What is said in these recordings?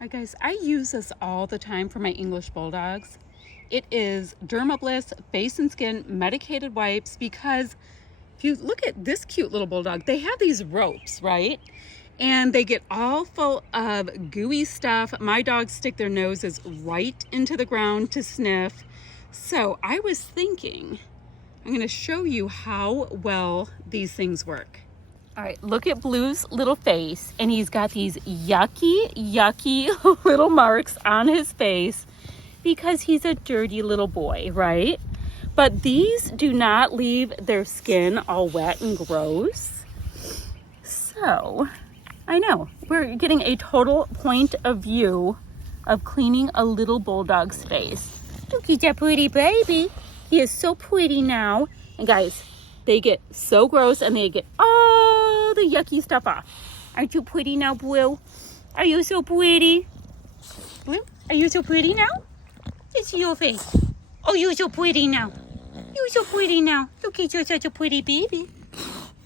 Alright guys, I use this all the time for my English Bulldogs. It is Dermabliss Face and Skin Medicated Wipes, because if you look at this cute little Bulldog, they have these ropes, right? And they get all full of gooey stuff. My dogs stick their noses right into the ground to sniff. So I was thinking, I'm gonna show you how well these things work. All right, look at Blue's little face, and he's got these yucky little marks on his face because he's a dirty little boy, right? But these do not leave their skin all wet and gross. So, I know, we're getting a total point of view of cleaning a little Bulldog's face. Look at that pretty baby. He is so pretty now. And guys, they get so gross and they get all the yucky stuff off. Aren't you pretty now, Blue? Are you so pretty? Blue, are you so pretty now? Let's see your face. Oh, you're so pretty now. You're so pretty now. Look at you, such a pretty baby.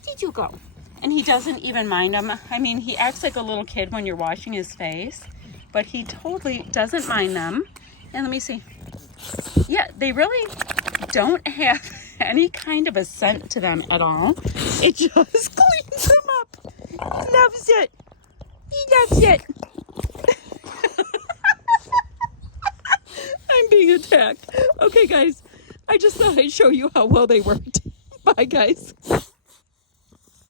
Did you go? And he doesn't even mind them. I mean, he acts like a little kid when you're washing his face, but he totally doesn't mind them. And let me see. Yeah, they really don't have any kind of a scent to them at all. It just cleans them up. He loves it. He loves it. I'm being attacked. Okay, guys, I just thought I'd show you how well they worked. Bye, guys.